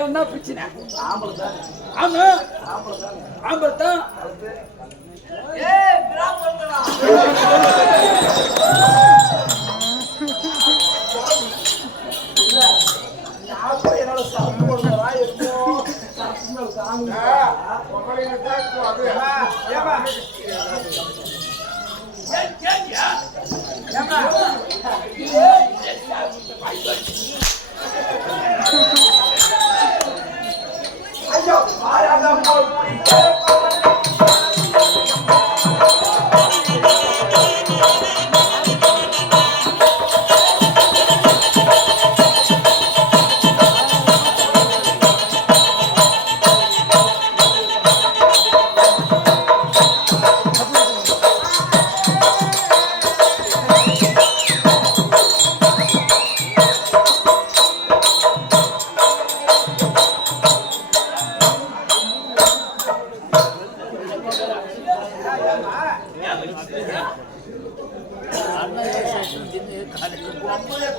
என்ன பிரச்சனை ஆமா ஆம்பத்தான் Yeah. ஐயோ ஆராதம் போல் ஆம்பளை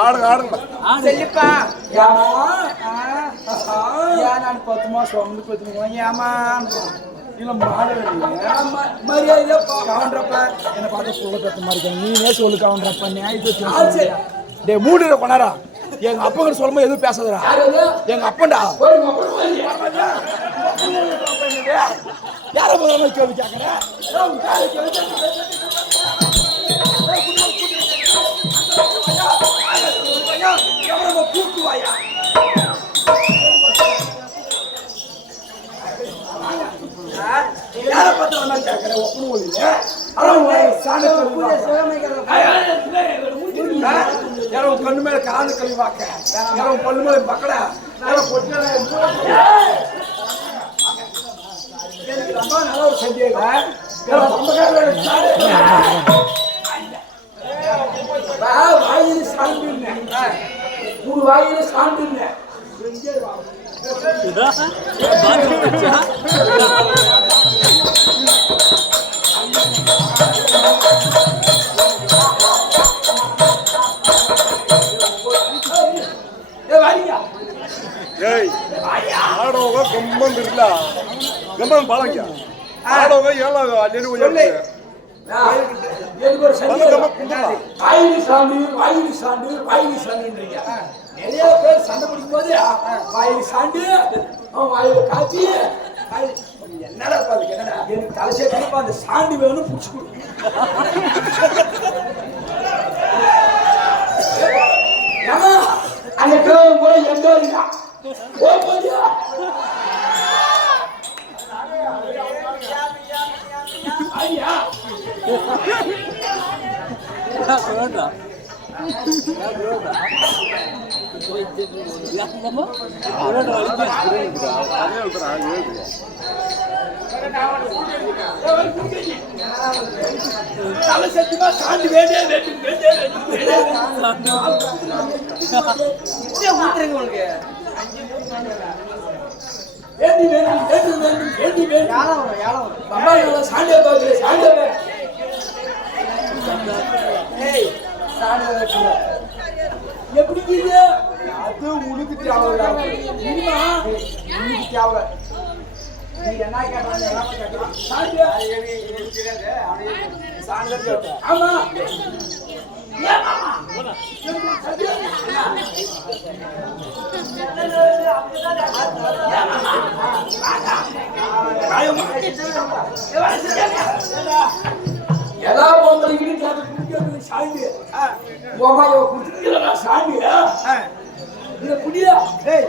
ஆடுங்க ஆடுங்க செல்லிப்பா. நான் பத்து மாசம் வந்து பத்து ஏமா இல்ல. மரியாதை கவுண்டரப்ப என்ன பார்த்து சொல்ல பத்த மாதிரி. நீனே சொல்லு கவுண்டரப்ப. நியாயத்தை. டேய் மூடிட கொண்டாரா எங்க அப்பா கிட்ட சொல்லும்போது எதுவும் பேசாதடா. எங்க அப்பன்டா. யார கேள்வி கேட்கற? கேட்கற ஒப்பனு ஒளியில யாரோ கண்ணு மேல காது கழுவி வாக்க யாரோ பல்லு மேல பக்கடா யாரோ பொட்டில எனக்கு ரொம்ப நல்ல ஒரு சந்தேகம். வாயில் ஆடவங்க கம்பம் இல்ல கம்பம் பாலங்க. ஆடவங்க நம்ம சந்தேகம் கும்பிடலாம். வாயிலி சாண்டு வாயிலி சாண்டு வாயிலி நிறைய பேர் சண்டை பிடிக்கும் போது வாயிலி சாண்டு வாயில வாயிலி- என்னடா பாருங்க என்னடா எனக்கு தலைசே கண்டிப்பா அந்த வேணும் புடிச்சு கொடு அந்த கிழமை போல எங்க இருக்கா ஐயா போதியா ஐயா தலை சத்தியமா சாண்டு வேண்டே வேண்டும் வேண்டே வேண்டும் வேண்டே வேண்டி வேண்டும் வேண்டும் வேண்டும் வேண்டி வேண்டும் அம்மா சாண்டியா சாண்டியா ஏய் எப்படி அது உனக்கு தேவையில்ல. இனிமா, உனக்கு தேவை. ஆமா. எல்லா பொம்பளைங்களும் கேட்டு சாமி சாமி குடியா ஏய்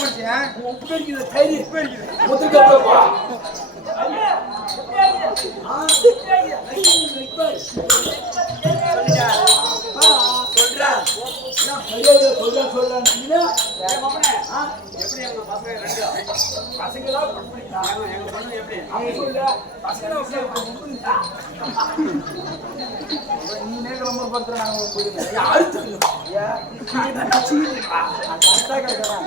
குடிச்சேன் உப்பு இருக்குது சரி உப்பு இருக்குது முதுக்கு அப்புறம் போ ஆ என்ன பண்ணுச்சியா உப்பரிக்குது தைரி உப்பரிக்குது முத்துக்கப்பா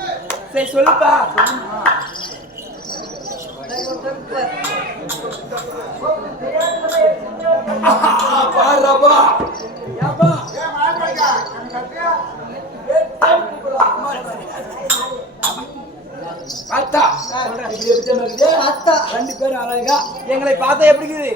சரி சொல்லுப்பா பாருப்பா இப்படி எப்படி இருக்குது? அத்தா. ரெண்டு பேரும் அழகா எங்களை பார்த்தா எப்படி இருக்குது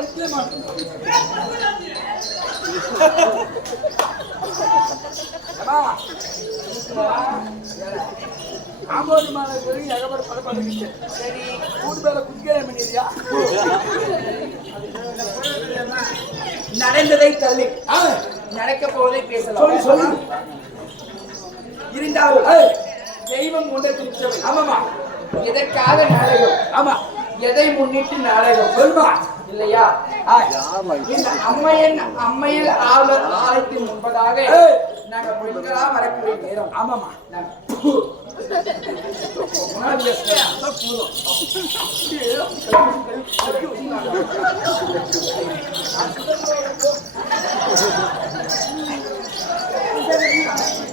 மாட்டேங்குது. அம்மா. ஆம்போது மாலை பெருகி அகப்பட பல பழகிட்டு. சரி, கூடு மேல குதிக்கவே பண்ணிடுறியா? நடந்ததை தள்ளி நடக்க போவதை பேசலாம் சொல்லு. இருந்தாலும் தெய்வம் கொண்ட திருச்சபை ஆமாம்மா. இதற்காக நாடகம் ஆமா. எதை முன்னிட்டு நாடகம் சொல்லுமா. இல்லையா ஆ, இந்த அம்மையன் அம்மையில் ஆளுநர் ஆலயத்தின் முன்பதாக. நாங்க பெண்களா வரக்கூடிய நேரம். அதான் போதும்.